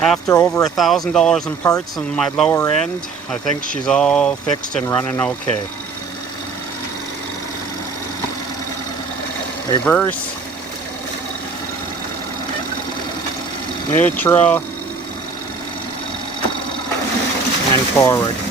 After over $1,000 in parts on my lower end, I think she's all fixed and running okay. Reverse, neutral, and forward.